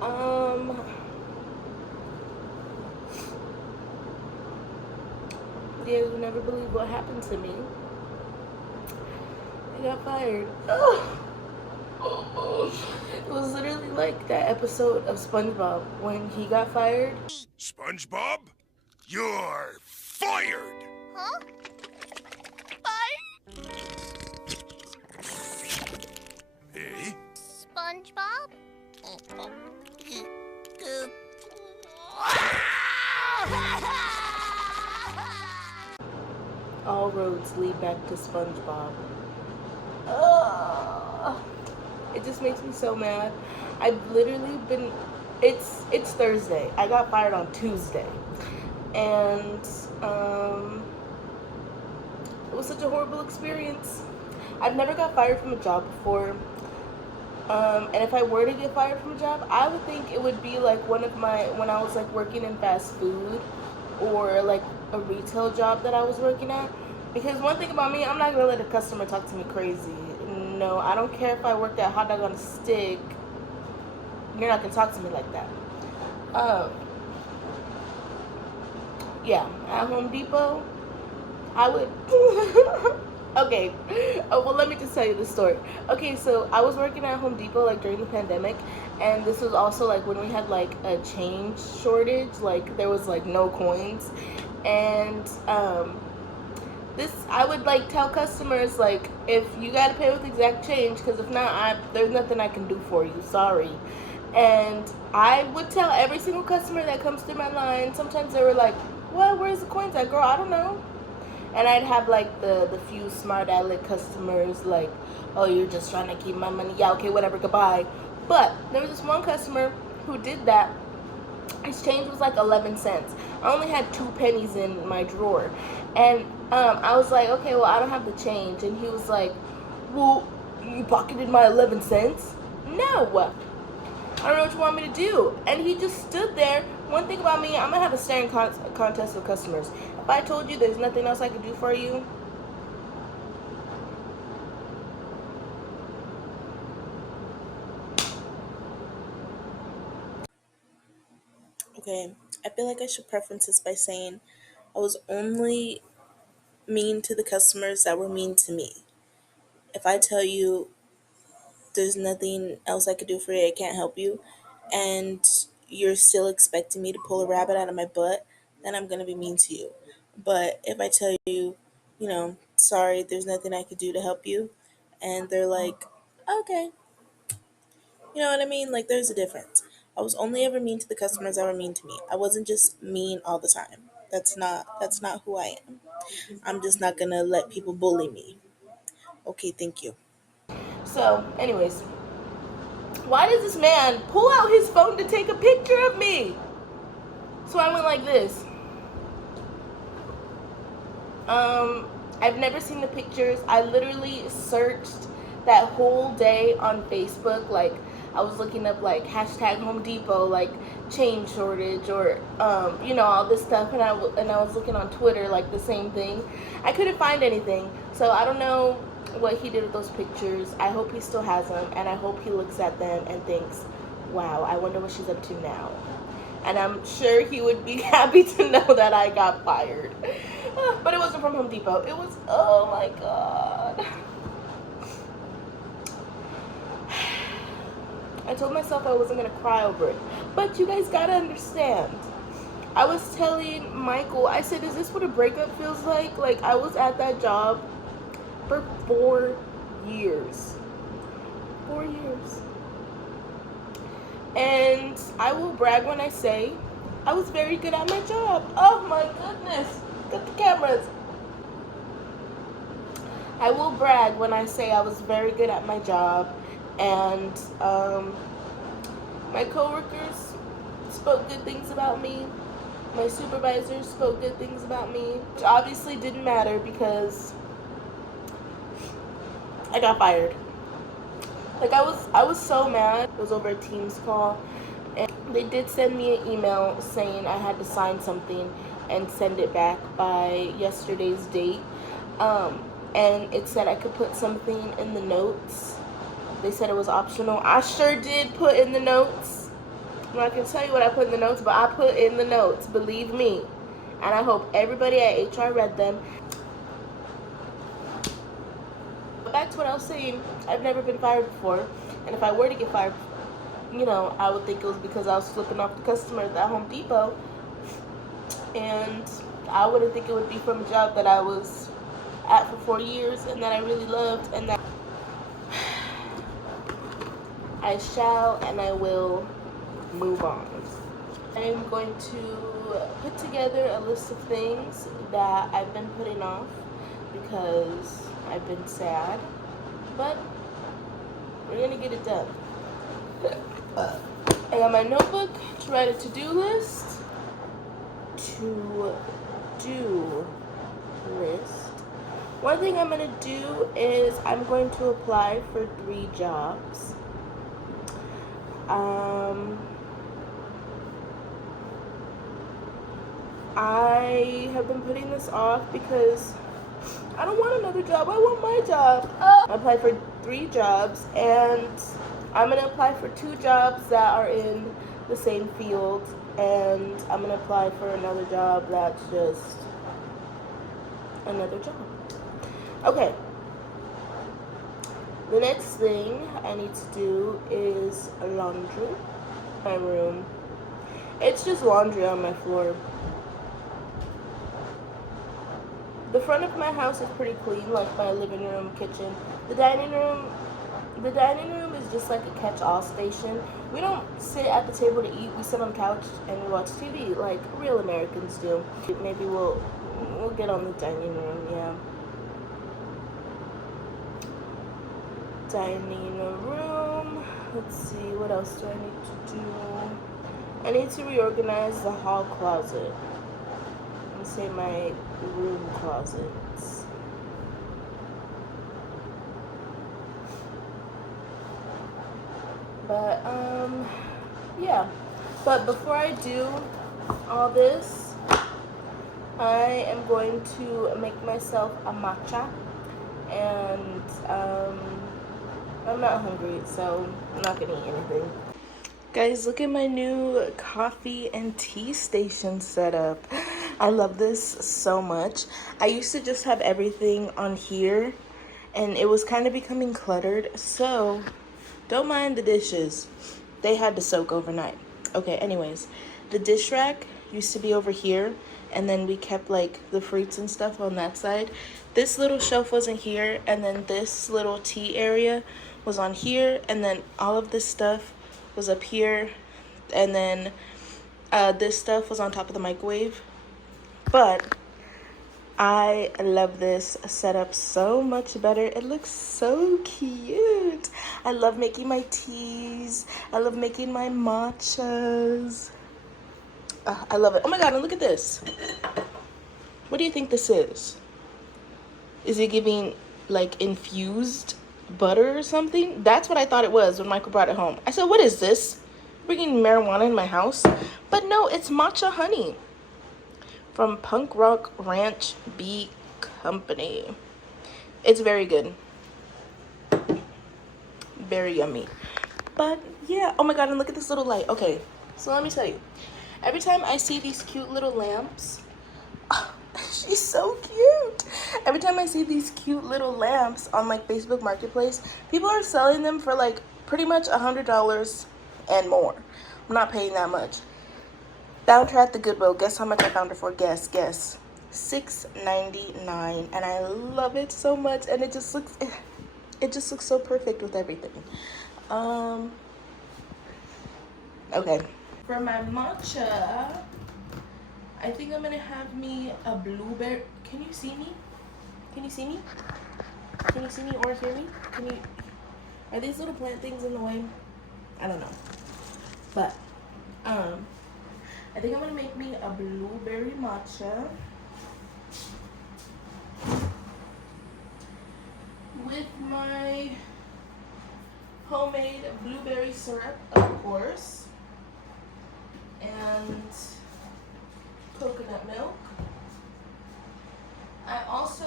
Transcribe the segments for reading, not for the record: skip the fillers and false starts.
Um, you will never believe what happened to me. I got fired. It was literally like that episode of SpongeBob when he got fired. SpongeBob, you're fired! Huh? Fired? Hey? SpongeBob? All roads lead back to SpongeBob. Ugh. It just makes me so mad. I've literally been. It's Thursday. I got fired on Tuesday, and it was such a horrible experience. I've never got fired from a job before. And if I were to get fired from a job, I would think it would be like when I was like working in fast food or like a retail job that I was working at. Because one thing about me, I'm not gonna let a customer talk to me crazy. No, I don't care if I worked at Hot Dog on a Stick. You're not gonna talk to me like that. Um, yeah, at Home Depot, I would. Okay. Oh, well, let me just tell you the story. Okay, so I was working at Home Depot like during the pandemic, and this was also like when we had like a change shortage. Like there was like no coins, and this I would like tell customers like if you gotta pay with exact change, because if not, there's nothing I can do for you. Sorry. And I would tell every single customer that comes through my line. Sometimes they were like, "Well, where's the coins at, girl? I don't know." And I'd have like the few smart aleck customers like, "Oh, you're just trying to keep my money. Yeah, okay, whatever, goodbye." But there was this one customer who did that. His change was like 11 cents. I only had 2 pennies in my drawer. And I was like, "Okay, well, I don't have the change." And he was like, "Well, you pocketed my 11 cents?" No. I don't know what you want me to do. And he just stood there. One thing about me, I'm going to have a staring contest with customers. If I told you there's nothing else I could do for you, okay, I feel like I should preference this by saying I was only mean to the customers that were mean to me. If I tell you there's nothing else I could do for you, I can't help you, and you're still expecting me to pull a rabbit out of my butt, then I'm going to be mean to you. But if I tell you, sorry, there's nothing I could do to help you, and they're like, okay, you know what I mean? Like, there's a difference. I was only ever mean to the customers that were mean to me. I wasn't just mean all the time. That's not who I am. I'm just not gonna let people bully me. Okay, thank you. So, anyways, why does this man pull out his phone to take a picture of me? So I went like this. I've never seen the pictures. I literally searched that whole day on Facebook. Like, I was looking up like hashtag Home Depot, like change shortage, or all this stuff. And I was looking on Twitter, like the same thing. I couldn't find anything. So I don't know what he did with those pictures. I hope he still has them, and I hope he looks at them and thinks, "Wow, I wonder what she's up to now." And I'm sure he would be happy to know that I got fired. But it wasn't from Home Depot. It was, oh my God. I told myself I wasn't going to cry over it. But you guys got to understand. I was telling Michael, I said, is this what a breakup feels like? Like, I was at that job for 4 years. 4 years. And I will brag when I say I was very good at my job. Oh my goodness. Get the cameras. I will brag when I say I was very good at my job. And my coworkers spoke good things about me. My supervisors spoke good things about me. Which obviously didn't matter because I got fired. Like, I was so mad. It was over a Teams call, and they did send me an email saying I had to sign something and send it back by yesterday's date. And it said I could put something in the notes. They said it was optional. I sure did put in the notes. Well, I can tell you what I put in the notes, but I put in the notes, believe me. And I hope everybody at HR read them. But back to what I was saying, I've never been fired before. And if I were to get fired, you know, I would think it was because I was flipping off the customers at Home Depot. And I wouldn't think it would be from a job that I was at for 4 years and that I really loved, and that I shall and I will move on. I'm going to put together a list of things that I've been putting off because I've been sad, but we're gonna get it done. I got my notebook to write a to-do list. To-do list. One thing I'm gonna do is I'm going to apply for 3 jobs. I have been putting this off because I don't want another job. I want my job. I applied for 3 jobs, and I'm gonna apply for 2 jobs that are in the same field, and I'm gonna apply for another job that's just another job. Okay. The next thing I need to do is laundry. My room. It's just laundry on my floor. The front of my house is pretty clean, like my living room, kitchen. The dining room is just like a catch-all station. We don't sit at the table to eat. We sit on the couch and we watch TV like real Americans do. Maybe we'll get on the dining room, yeah. Dining room. Let's see, what else do I need to do? I need to reorganize the hall closet. Let me say my room closets. But yeah. But before I do all this, I am going to make myself a matcha, and I'm not hungry, so I'm not gonna eat anything. Guys, look at my new coffee and tea station setup. I love this so much. I used to just have everything on here, and it was kind of becoming cluttered, so don't mind the dishes. They had to soak overnight. Okay, anyways, the dish rack used to be over here, and then we kept like the fruits and stuff on that side. This little shelf wasn't here, and then this little tea area was on here, and then all of this stuff was up here, and then this stuff was on top of the microwave. But I love this setup so much better. It looks so cute. I love making my teas. I love making my matchas. I love it. Oh my god, and look at this. What do you think this is? Is it giving like infused butter or something? That's what I thought it was when Michael brought it home. I said, what is this? Bringing marijuana in my house? But no, it's matcha honey from Punk Rock Ranch Bee Company. It's very good. Very yummy. But yeah, oh my god, and look at this little light. Okay, so let me tell you. Every time I see these cute little lamps, she's so cute. Every time I see these cute little lamps on like Facebook Marketplace, people are selling them for like pretty much $100 and more. I'm not paying that much. Found her at the Goodwill. Guess how much I found her for? Guess. $6.99, and I love it so much, and it just looks so perfect with everything. Okay. For my matcha, I think I'm gonna have me a blueberry. Can you see me? Can you see me? Can you see me or hear me? Are these little plant things in the way? I don't know. But I think I'm gonna make me a blueberry matcha with my homemade blueberry syrup, of course, and coconut milk. I also,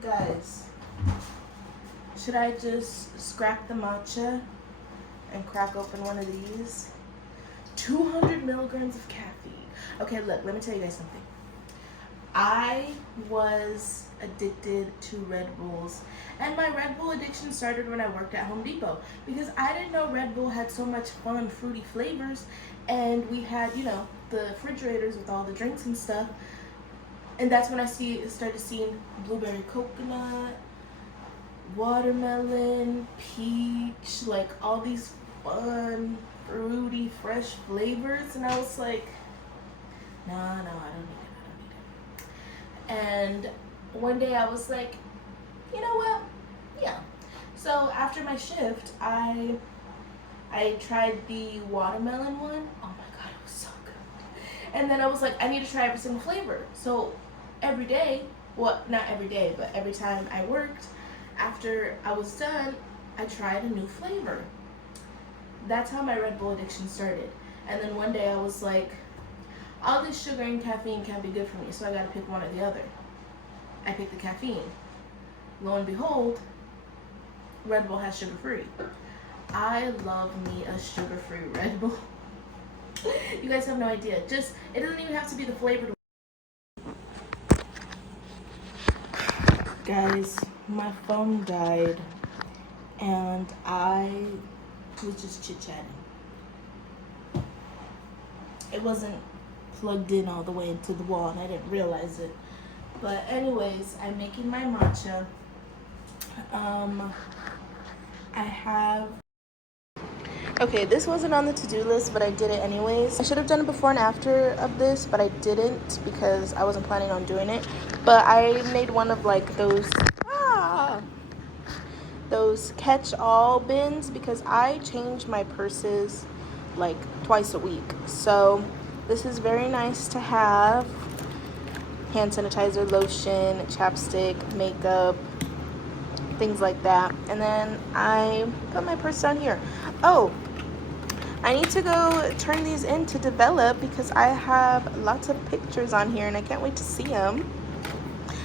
guys, should I just scrap the matcha and crack open one of these. 200 milligrams of caffeine. Okay, look, let me tell you guys something. I was addicted to Red Bulls, and my Red Bull addiction started when I worked at Home Depot, because I didn't know Red Bull had so much fun fruity flavors, and we had, you know, the refrigerators with all the drinks and stuff, and that's when I started seeing blueberry coconut, watermelon, peach, like all these fun fruity fresh flavors, and I was like, no, I don't need it. And one day I was like, you know what? Yeah. So after my shift, I tried the watermelon one. Oh my god, it was so good. And then I was like, I need to try every single flavor. So every day, well, not every day, but every time I worked, after I was done, I tried a new flavor. That's how my Red Bull addiction started. And then one day I was like, all this sugar and caffeine can't be good for me, so I gotta pick one or the other. I picked the caffeine. Lo and behold, Red Bull has sugar-free. I love me a sugar-free Red Bull. You guys have no idea. It doesn't even have to be the flavored one. Guys, my phone died, and I was just chit-chatting. It wasn't plugged in all the way into the wall, and I didn't realize it. But anyways, I'm making my matcha. I have... Okay, this wasn't on the to-do list, but I did it anyways. I should have done it before and after of this, but I didn't because I wasn't planning on doing it. But I made one of like those catch-all bins, because I change my purses like twice a week. So this is very nice to have. Hand sanitizer, lotion, chapstick, makeup, things like that. And then I put my purse down here. Oh, I need to go turn these in to develop, because I have lots of pictures on here and I can't wait to see them.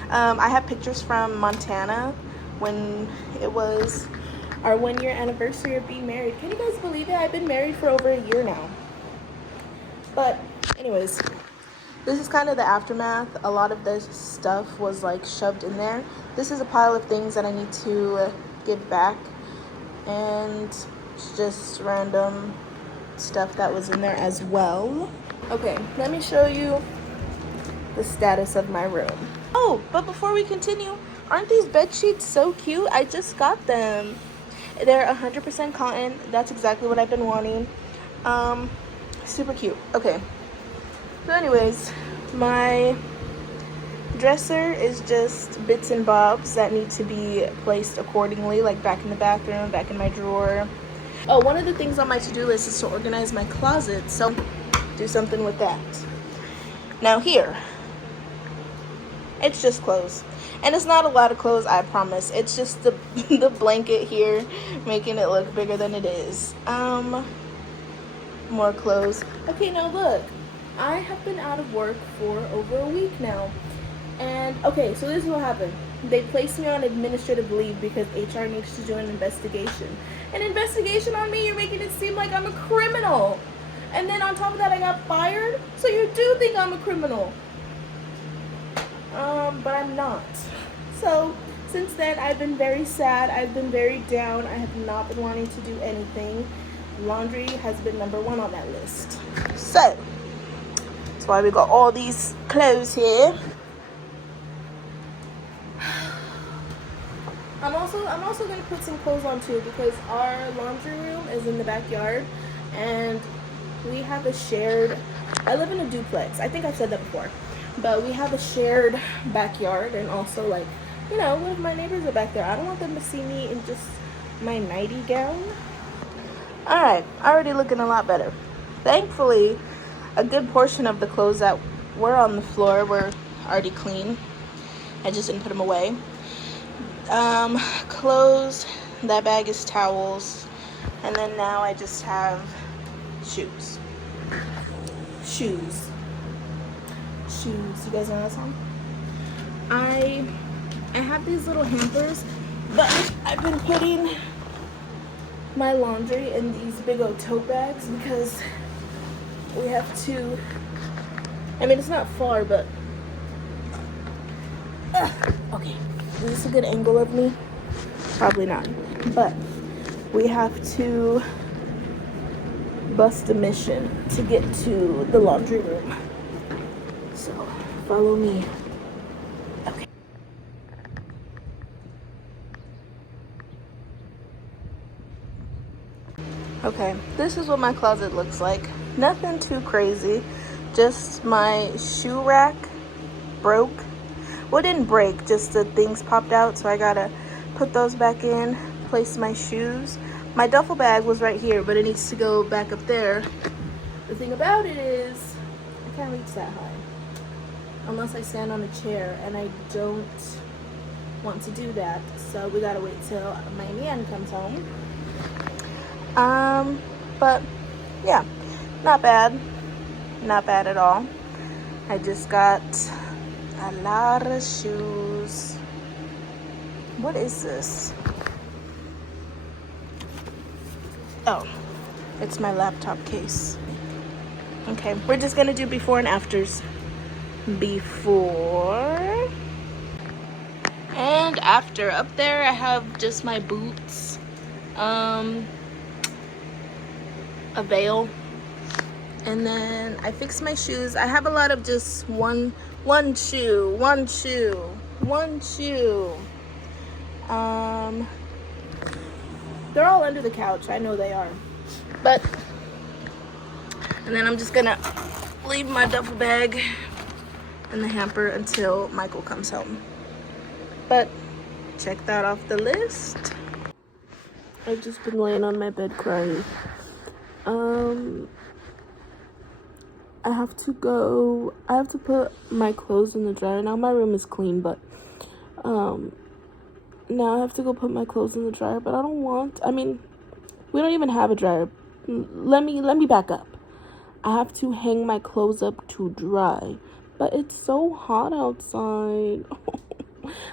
I have pictures from Montana when it was our 1 year anniversary of being married. Can you guys believe it? I've been married for over a year now. But anyways, this is kind of the aftermath. A lot of this stuff was like shoved in there. This is a pile of things that I need to give back, and just random stuff that was in there as well. Okay, let me show you the status of my room. Oh, but before we continue, aren't these bed sheets so cute? I just got them. They're 100% cotton. That's exactly what I've been wanting. Super cute. Okay. So anyways, my dresser is just bits and bobs that need to be placed accordingly, like back in the bathroom, back in my drawer. Oh, one of the things on my to-do list is to organize my closet, so do something with that. Now here, it's just clothes. And it's not a lot of clothes, I promise. It's just the the blanket here making it look bigger than it is. More clothes. Okay, now look. I have been out of work for over a week now. And okay, so this is what happened. They placed me on administrative leave because HR needs to do an investigation. An investigation on me? You're making it seem like I'm a criminal. And then on top of that, I got fired? So you do think I'm a criminal. But I'm not. So since then, I've been very sad. I've been very down. I have not been wanting to do anything. Laundry has been number one on that list. So that's why we got all these clothes here. I'm also gonna put some clothes on too, because our laundry room is in the backyard, and we have a shared. I live in a duplex. I think I've said that before, but we have a shared backyard, and also like, you know, what if my neighbors are back there? I don't want them to see me in just my nightie gown. All right, already looking a lot better. Thankfully, a good portion of the clothes that were on the floor were already clean. I just didn't put them away. Clothes, that bag is towels, and then now I just have shoes. Shoes. You guys know that song? I have these little hampers, but I've been putting my laundry in these big old tote bags because we have to, I mean, it's not far, but okay, is this a good angle of me? Probably not, but we have to bust a mission to get to the laundry room, so follow me. Okay. Okay, this is what my closet looks like. Nothing too crazy, just my shoe rack broke. Well, it didn't break, just the things popped out, so I gotta put those back in, place my shoes. My duffel bag was right here, but it needs to go back up there. The thing about it is, I can't reach that high unless I stand on a chair, and I don't want to do that, so we gotta wait till my man comes home. But yeah, not bad at all. I just got a lot of shoes. What is this? Oh, it's my laptop case. Okay, we're just gonna do before and afters. Before and after. Up there I have just my boots, a veil, and then I fixed my shoes. I have a lot of just one shoe. They're all under the couch. I know they are. But, and then I'm just gonna leave my duffel bag in the hamper until Michael comes home. But check that off the list. I've just been laying on my bed crying. I have to put my clothes in the dryer. Now my room is clean, but now I have to go put my clothes in the dryer, but I mean, we don't even have a dryer. Let me back up. I have to hang my clothes up to dry, but it's so hot outside.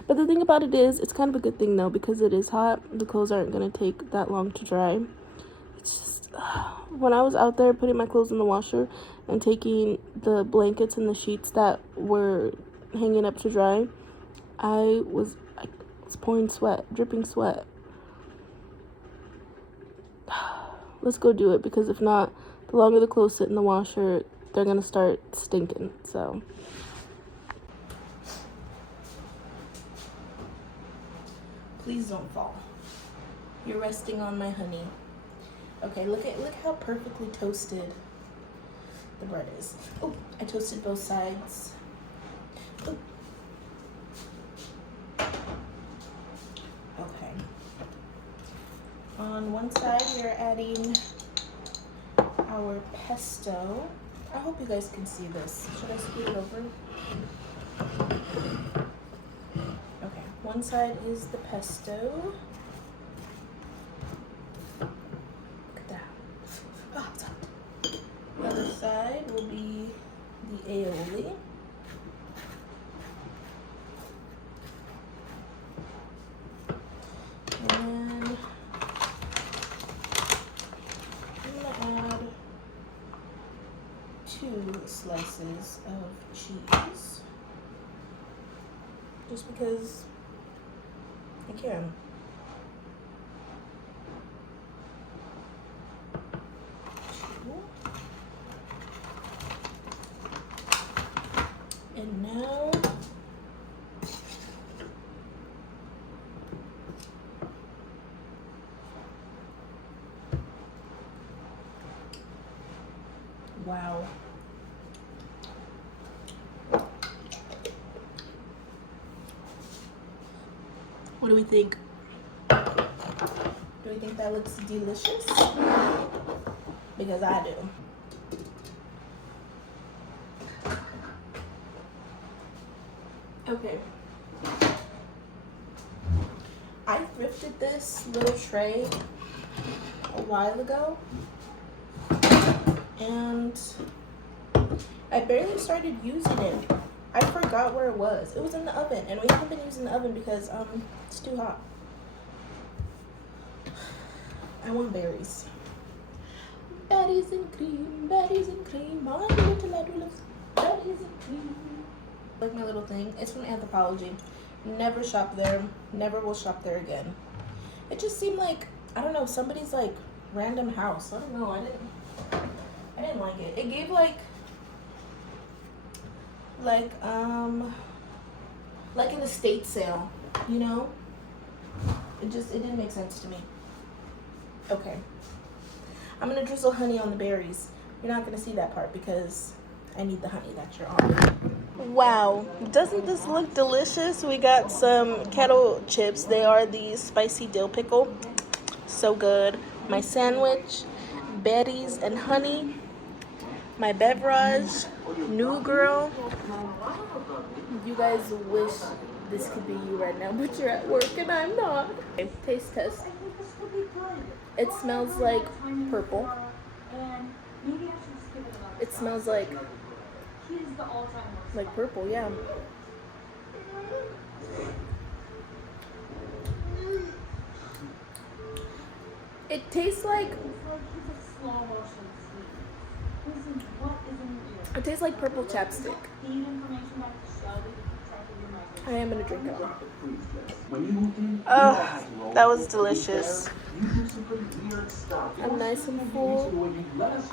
But the thing about it is, it's kind of a good thing though, because it is hot. The clothes aren't gonna take that long to dry. It's just, when I was out there putting my clothes in the washer and taking the blankets and the sheets that were hanging up to dry, I was pouring sweat, dripping sweat. Let's go do it, because if not, the longer the clothes sit in the washer, they're gonna start stinking. So please don't fall. You're resting on my honey. Okay, look how perfectly toasted the bread is. Oh, I toasted both sides. Ooh. Okay. On one side, we're adding our pesto. I hope you guys can see this. Should I scoot it over? Okay, one side is the pesto. Look at that. Oh, it's hot. The other side will be the aioli. And I'm gonna add 2 slices of cheese, just because I can. And now wow. What do we think? Do we think that looks delicious? Because I do. Okay. I thrifted this little tray a while ago, and I barely started using it. I forgot where it was. It was in the oven, and we haven't been using the oven because it's too hot. I want berries. Berries and cream, berries and cream. My little loves berries and cream. Like my little thing. It's from Anthropology. Never shop there. Never will shop there again. It just seemed like, I don't know, somebody's like random house. I don't know. I didn't like it. It gave like an estate sale, you know? It didn't make sense to me. Okay. I'm gonna drizzle honey on the berries. You're not gonna see that part because I need the honey that you're on. Wow, doesn't this look delicious? We got some kettle chips. They are the spicy dill pickle. So good. My sandwich, berries and honey. My beverage, new girl. You guys wish this could be you right now, but you're at work and I'm not. Okay, taste test. It smells like purple. It smells like purple, yeah. It tastes like purple chapstick. I am gonna drink it. Oh, that was delicious. I'm nice and full.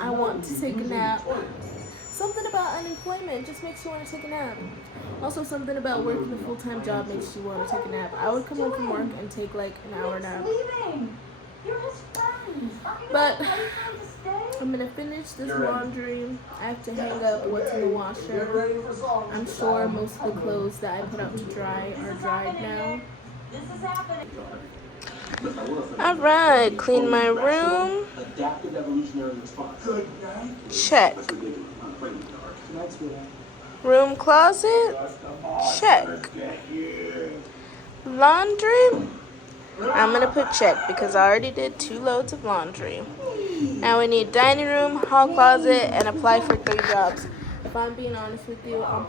I want to take a nap. Something about unemployment just makes you want to take a nap. Also, something about working a full-time job makes you want to take a nap. I would come home from work and take like an hour nap. But I'm gonna finish this laundry. I have to hang up what's in the washer. I'm sure most of the clothes that I put out to dry are dried now. All right, clean my room. Check. Room closet. Check. Laundry. I'm gonna put check because I already did 2 loads of laundry. Now we need dining room, hall closet, and apply for 3 jobs. If I'm being honest with you, I'm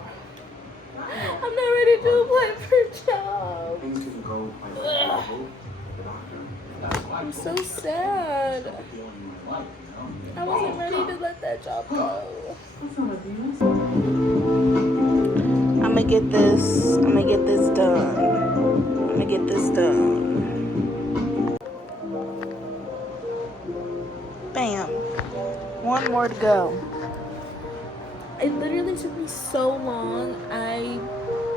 not ready to apply for jobs. Ugh. I'm so sad. I wasn't ready to let that job go. I'm gonna get this done. Bam. 1 more to go. It literally took me so long. I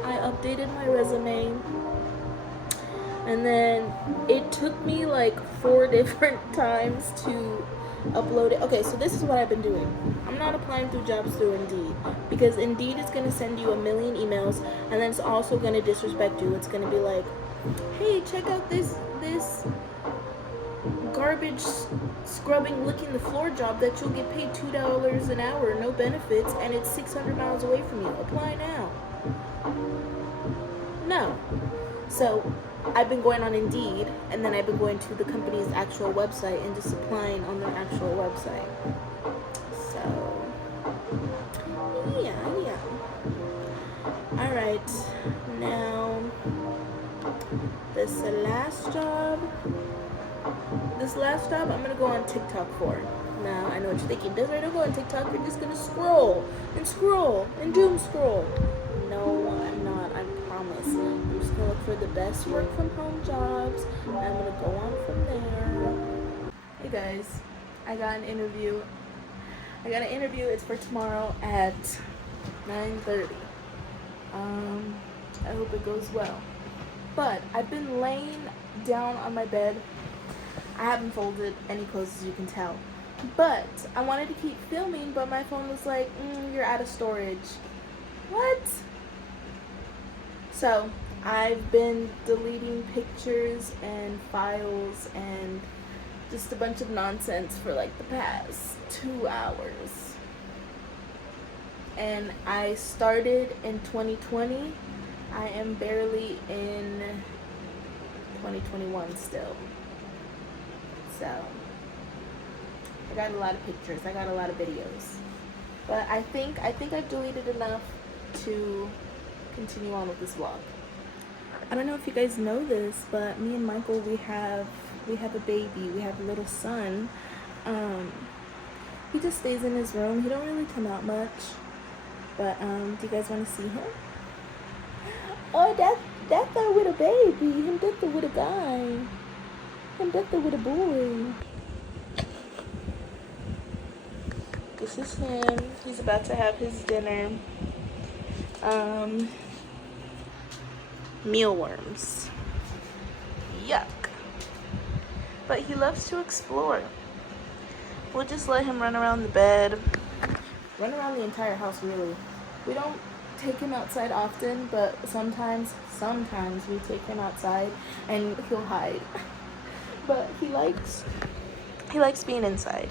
updated my resume. And then it took me like 4 different times to upload it. Okay, so this is what I've been doing. I'm not applying through jobs through Indeed because Indeed is going to send you a million emails, and then it's also going to disrespect you. It's going to be like, hey, check out this garbage scrubbing licking the floor job that you'll get paid $2 an hour, no benefits, and it's 600 miles away from you. Apply now. No. So I've been going on Indeed, and then I've been going to the company's actual website and just applying on their actual website. So, yeah. Alright, now, this last job, I'm going to go on TikTok for. Now, I know what you're thinking. Desiree, don't go on TikTok. You're just going to scroll and doom scroll. No, I'm not. I promise. I'm just going to look for the best work from home jobs. And I'm going to go on from there. Hey guys, I got an interview. It's for tomorrow at 9:30. I hope it goes well. But I've been laying down on my bed. I haven't folded any clothes, as you can tell. But I wanted to keep filming, but my phone was like, you're out of storage. What? So I've been deleting pictures and files and just a bunch of nonsense for like the past 2 hours. And I started in 2020. I am barely in 2021 still. So I got a lot of pictures. I got a lot of videos. But I think I've deleted enough to continue on with this vlog. I don't know if you guys know this, but me and Michael, we have We have a baby. We have a little son. He just stays in his room. He don't really come out much. But do you guys want to see him? Oh, that's there with a baby. Him that's there with a guy. Him that's there with a boy. This is him. He's about to have his dinner. Mealworms. Yuck. But he loves to explore. We'll just let him run around the bed. Run around the entire house, really. We don't take him outside often, but sometimes we take him outside and he'll hide. But he likes being inside.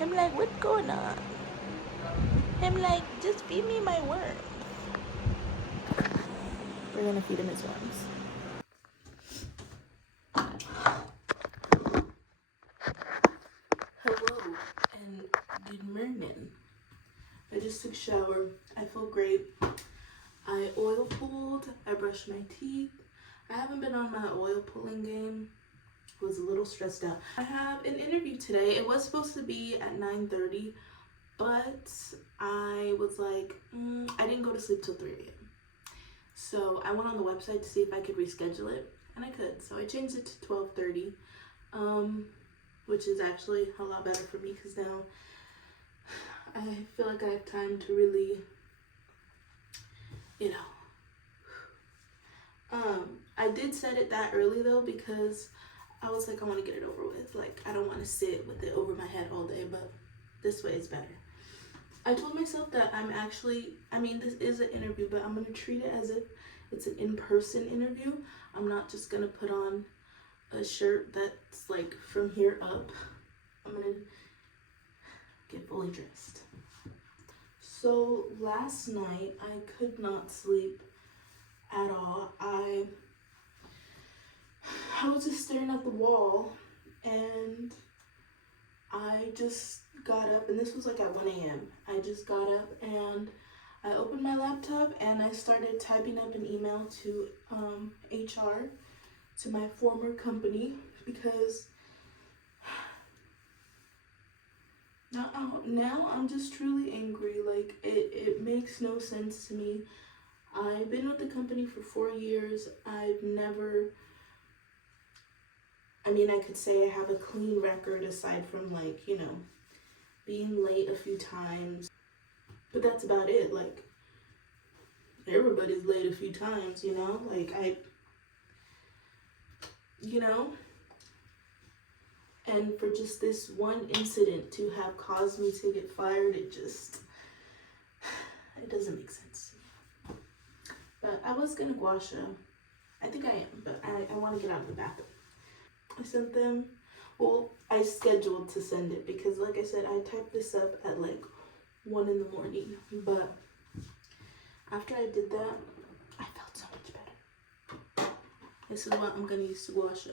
I'm like, what's going on? I'm like, just feed me my worm. We're gonna feed him his worms. Hello and good morning. I just took a shower. I feel great. I oil pulled. I brushed my teeth. I haven't been on my oil pulling game. I was a little stressed out. I have an interview today. It was supposed to be at 9:30, but I was like, I didn't go to sleep till 3 a.m. So I went on the website to see if I could reschedule it, and I could. So I changed it to 12:30, which is actually a lot better for me because now I feel like I have time to really, I did set it that early though because I was like, I want to get it over with. Like, I don't want to sit with it over my head all day, but this way is better. I told myself that this is an interview, but I'm going to treat it as if it's an in-person interview. I'm not just going to put on a shirt that's like from here up. I'm going to get fully dressed. So last night I could not sleep at all. I was just staring at the wall, and I just got up, and this was like at 1 a.m. I just got up and I opened my laptop and I started typing up an email to HR, to my former company, because now I'm just truly angry. Like, it makes no sense to me. I've been with the company for 4 years. I've never, I could say I have a clean record aside from being late a few times. But that's about it. Like, everybody's late a few times, And for just this one incident to have caused me to get fired, it doesn't make sense to me. But I was gonna gua sha. I think I am, but I want to get out of the bathroom. I sent them, I scheduled to send it because, like I said, I typed this up at 1 in the morning. But after I did that, I felt so much better. This is what I'm gonna use to gua sha.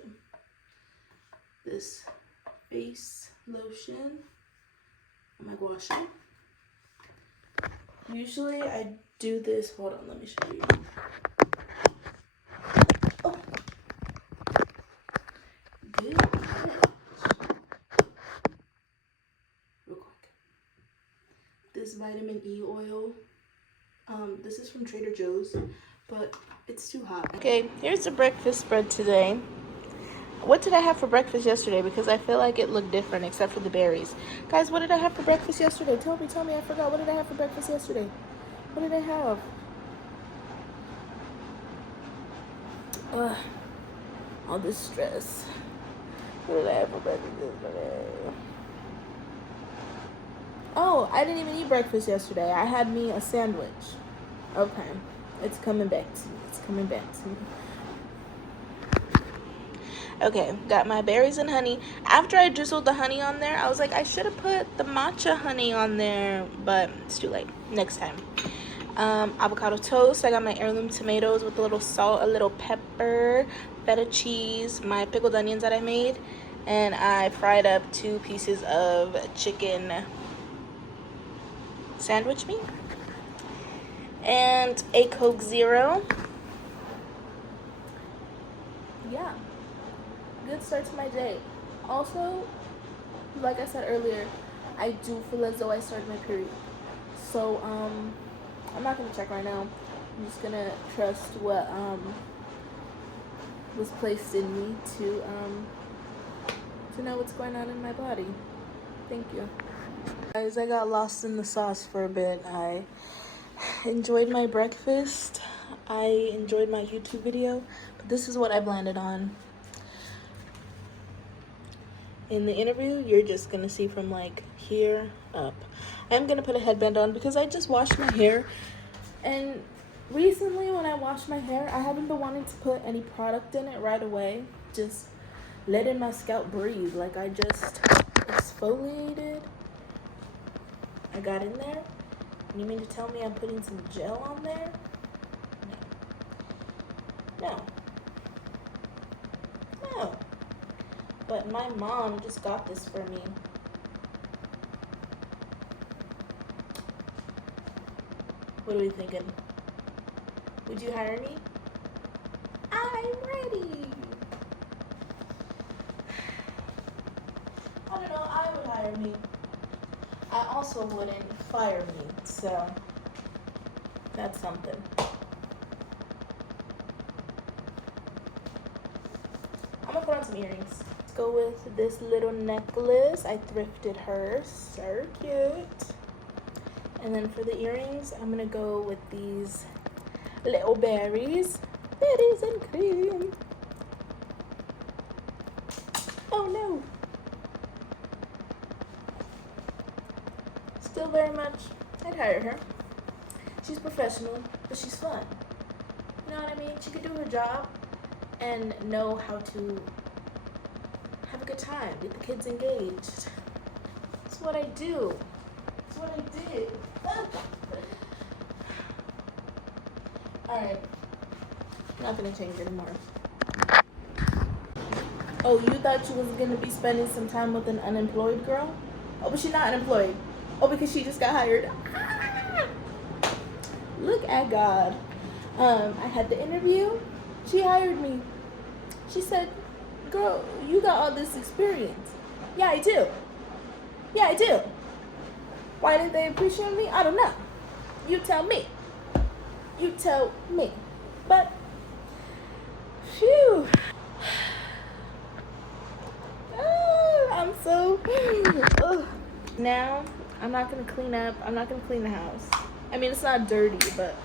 This face lotion on my gua sha. Usually I do this. Hold on, let me show you. Oh, good catch. Real quick. This vitamin E oil. This is from Trader Joe's, but it's too hot. Okay, here's the breakfast spread today. What did I have for breakfast yesterday? Because I feel like it looked different except for the berries. Guys, what did I have for breakfast yesterday? Tell me, I forgot. What did I have for breakfast yesterday? What did I have? All this stress. What did I have for breakfast yesterday? Oh, I didn't even eat breakfast yesterday. I had me a sandwich. Okay. It's coming back to me. Okay, got my berries and honey. After I drizzled the honey on there, I was like, I should have put the matcha honey on there, but it's too late. Next time. Avocado toast. I got my heirloom tomatoes with a little salt, a little pepper, feta cheese, my pickled onions that I made, and I fried up 2 pieces of chicken sandwich meat, and a Coke Zero. yeah, good start to my day. Also, like I said earlier, I do feel as though I started my period. So, I'm not gonna check right now. I'm just gonna trust what was placed in me to know what's going on in my body. Thank you. Guys, I got lost in the sauce for a bit. I enjoyed my breakfast. I enjoyed my YouTube video, but this is what I've landed on. In the interview, you're just gonna see from like here up. I'm gonna put a headband on because I just washed my hair, and recently when I wash my hair, I haven't been wanting to put any product in it right away. Just letting my scalp breathe. Like I just exfoliated. I got in there. You mean to tell me I'm putting some gel on there? No. No. But my mom just got this for me. What are we thinking? Would you hire me? I'm ready. I don't know, I would hire me. I also wouldn't fire me, so that's something. I'm gonna put on some earrings. Let's go with this little necklace. I thrifted her, so cute. And then for the earrings, I'm gonna go with these little berries. Berries and cream. Oh no. Still very much, I'd hire her. She's professional, but she's fun. You know what I mean? She could do her job and know how to have a good time, get the kids engaged. That's what I do. That's what I did. Alright. Not gonna change anymore. Oh, you thought you was gonna be spending some time with an unemployed girl? Oh, but she's not unemployed. Oh, because she just got hired. Look at God. I had the interview. She hired me. She said, girl, you got all this experience. Yeah, I do. Yeah, I do. Why didn't they appreciate me? I don't know. You tell me. You tell me. But, phew. I'm so... Ugh. Now, I'm not going to clean up. I'm not going to clean the house. I mean, it's not dirty, but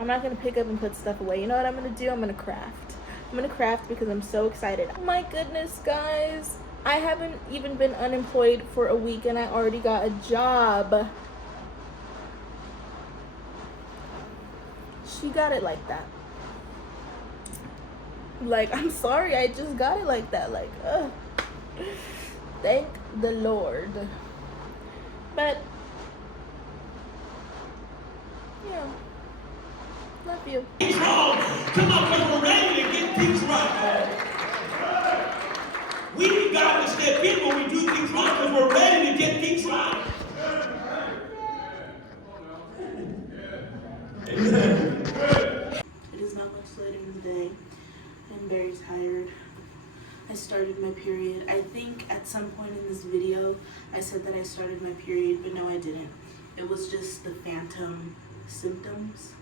I'm not going to pick up and put stuff away. You know what I'm going to do? I'm going to craft. I'm going to craft because I'm so excited. Oh my goodness, guys. I haven't even been unemployed for a week and I already got a job. She got it like that. Like, I'm sorry, I just got it like that. Like, ugh. Thank the Lord. But, yeah. Love you. Come on, because we're ready to get things right. We need God to step in when we do things right because we're ready to get things right. It is not much later in the day. I'm very tired. I started my period. I think at some point in this video, I said that I started my period, but no, I didn't. It was just the phantom symptoms.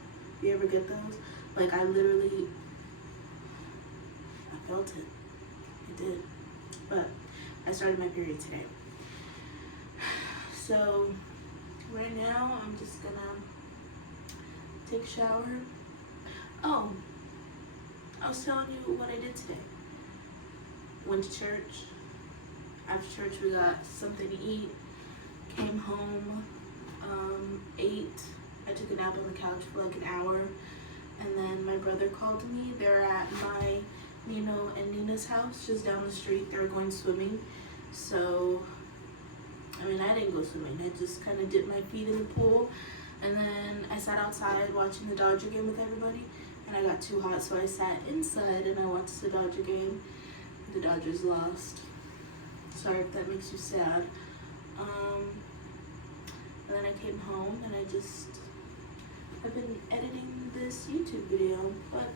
You ever get those? Like, I felt it. I did. But I started my period today. So, right now, I'm just gonna take a shower. Oh, I was telling you what I did today. Went to church. After church, we got something to eat. Came home, ate. I took a nap on the couch for like an hour. And then my brother called me. They're at my Nino and Nina's house just down the street. They were going swimming. So, I mean, I didn't go swimming. I just kind of dipped my feet in the pool. And then I sat outside watching the Dodger game with everybody. And I got too hot, so I sat inside and I watched the Dodger game. The Dodgers lost. Sorry if that makes you sad. And then I came home and I've been editing this YouTube video, but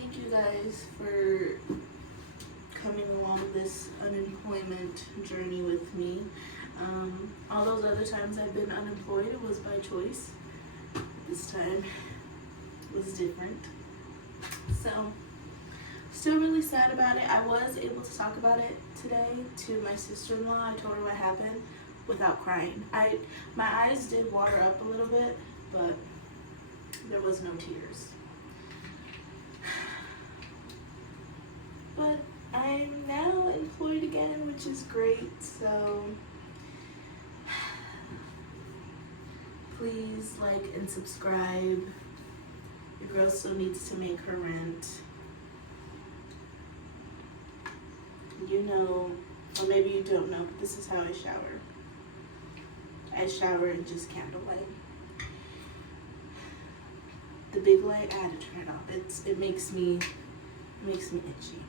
Thank you guys for coming along this unemployment journey with me. All those other times I've been unemployed, it was by choice. This time was different. So, still really sad about it. I was able to talk about it today to my sister-in-law. I told her what happened without crying. My eyes did water up a little bit, but there was no tears. But I'm now employed again, which is great. So please like and subscribe. Your girl still needs to make her rent. You know, or maybe you don't know, but this is how I shower. I shower in just candlelight. The big light, I had to turn it off. It makes me itchy.